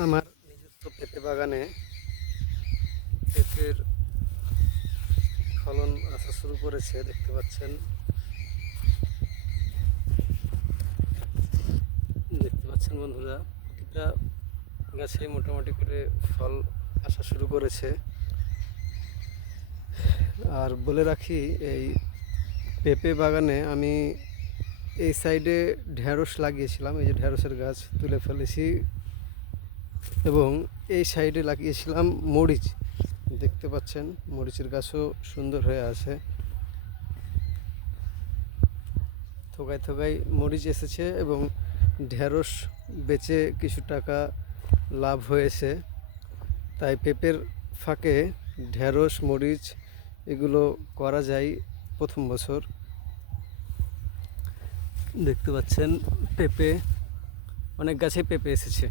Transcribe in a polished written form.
আমার নিজস্ব পেঁপে বাগানে পেঁপের ফলন আসা শুরু করেছে, দেখতে পাচ্ছেন। বন্ধুরা, প্রতিটা গাছে মোটামুটি করে ফল আসা শুরু করেছে। আর বলে রাখি, এই পেঁপে বাগানে আমি এই সাইডে ঢেঁড়স লাগিয়েছিলাম, এই যে ঢেঁড়সের গাছ তুলে ফেলেছি, এবং এই সাইডে লাগিয়েছিলাম মরিচ। দেখতে পাচ্ছেন মরিচের গাছও সুন্দর হয়ে আছে, থোকায় থোকায় মরিচ এসেছে এবং ঢেঁড়স বেচে কিছু টাকা লাভ হয়েছে। তাই পেঁপের ফাঁকে ঢেঁড়স, মরিচ এগুলো করা যায় প্রথম বছর। দেখতে পাচ্ছেন পেঁপে, অনেক গাছে পেঁপে এসেছে।